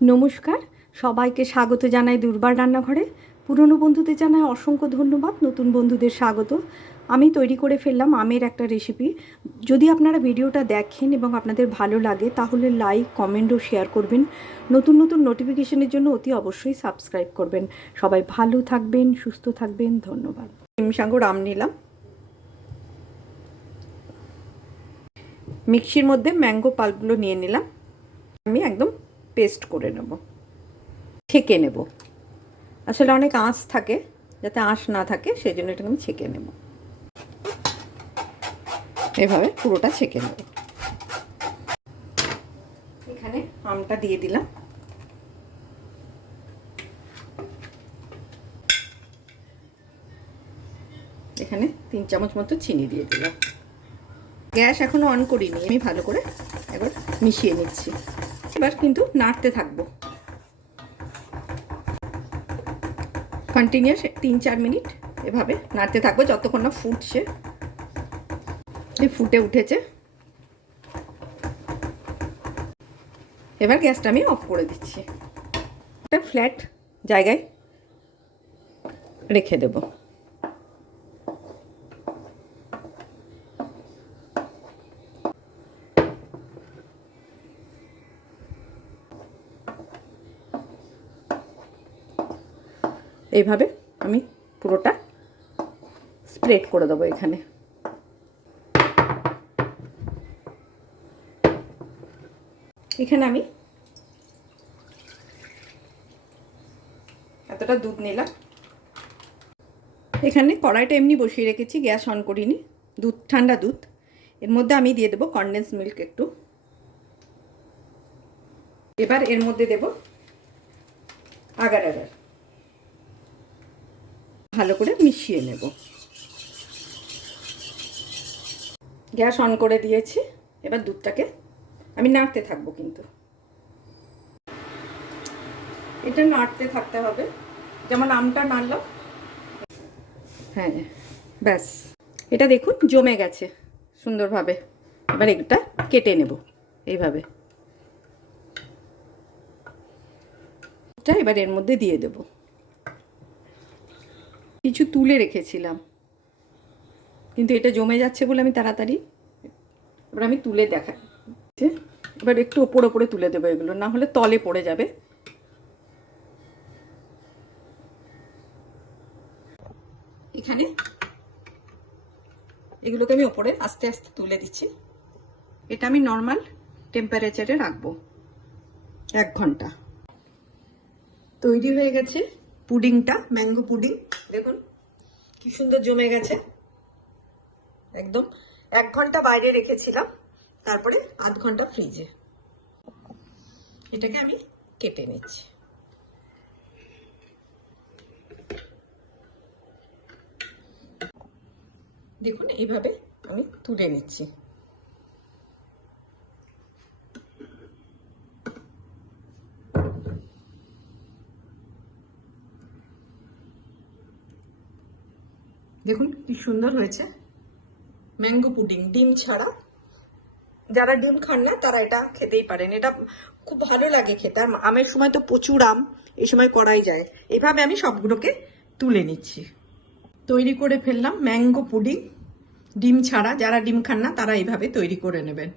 নমস্কার, সবাইকে স্বাগত জানাই দুর্বার রান্নাঘরে। পুরনো বন্ধুদের জানাই অসংখ্য ধন্যবাদ, নতুন বন্ধুদের স্বাগত। আমি তৈরি করে ফেললাম আমের একটা রেসিপি। যদি আপনারা ভিডিওটা দেখেন এবং আপনাদের ভালো লাগে তাহলে লাইক, কমেন্ট ও শেয়ার করবেন। নতুন নতুন নোটিফিকেশনের জন্য অতি অবশ্যই সাবস্ক্রাইব করবেন। সবাই ভালো থাকবেন, সুস্থ থাকবেন, ধন্যবাদ। হিমসাগর আম নিলাম, মিক্সির মধ্যে ম্যাঙ্গো পাল্পগুলো নিয়ে নিলাম। আমি একদম পেস্ট করে নেব, ছেঁকে নেব। আসলে অনেক আঁশ থাকে, যাতে আঁশ না থাকে সেই জন্য এটাকে আমি ছেঁকে নেব। এভাবে পুরোটা ছেঁকে নেব। এখানে আমটা দিয়ে দিলাম। এখানে 3 চামচ মতো চিনি দিয়ে দিলাম। গ্যাস এখনো অন করিনি, আমি ভালো করে একবার মিশিয়ে নিচ্ছি। এবার কিন্তু নাড়তে থাকবো কন্টিনিউয়াস 3-4 মিনিট এভাবে নাড়তে থাকবো যতক্ষণ না ফুটছে। এই ফুটে উঠেছে, এবার গ্যাসটা আমি অফ করে দিচ্ছি। একটা ফ্ল্যাট জায়গায় রেখে দেব। এইভাবে আমি পুরোটা স্প্রেড করে দেবো। এখানে আমি এতটা দুধ নিলাম। এখানে কড়াইটা এমনি বসিয়ে রেখেছি, গ্যাস অন করিনি। দুধ, ঠান্ডা দুধ। এর মধ্যে আমি দিয়ে দেবো কনডেন্স মিল্ক একটু। এবার এর মধ্যে দেব আগার আগার, ভালো করে মিশিয়ে নেব। গ্যাস অন করে দিয়েছি। এবার দুধটাকে আমি নাড়তে থাকবো, কিন্তু এটা নাড়তে থাকতে হবে, যেমন আমটা নাড়লাম। হ্যাঁ, ব্যাস, এটা দেখুন জমে গেছে সুন্দরভাবে। এবার এটা কেটে নেব এইভাবে। এবার এর মধ্যে দিয়ে দেব। কিছু তুলে রেখেছিলাম, কিন্তু এটা জমে যাচ্ছে বলে আমি তাড়াতাড়ি এবার আমি তুলে দেখাই। এবার একটু ওপরে ওপরে তুলে দেবো, এগুলো না হলে তলে পড়ে যাবে। এখানে এগুলোকে আমি ওপরে আস্তে আস্তে তুলে দিচ্ছি। এটা আমি নর্মাল টেম্পারেচারে রাখবো 1 ঘন্টা। তৈরি হয়ে গেছে পুডিংটা, ম্যাঙ্গো পুডিং। দেখুন কি সুন্দর জমে গেছে একদম। 1 ঘন্টা বাইরে রেখেছিলাম, তারপরে আধ ঘন্টা ফ্রিজে। এটাকে আমি কেটে নিচ্ছি। দেখুন এইভাবে আমি তুলে নিচ্ছি। দেখুন কি সুন্দর হয়েছে ম্যাঙ্গো পুডিং, ডিম ছাড়া। যারা ডিম খান না তারা এটা খেতেই পারেন। এটা খুব ভালো লাগে খেতে। আর আমের সময় তো প্রচুর আম এই সময় করাই যায়। এভাবে আমি সবগুলোকে তুলে নিচ্ছি। তৈরি করে ফেললাম ম্যাঙ্গো পুডিং ডিম ছাড়া। যারা ডিম খান না তারা এইভাবে তৈরি করে নেবেন।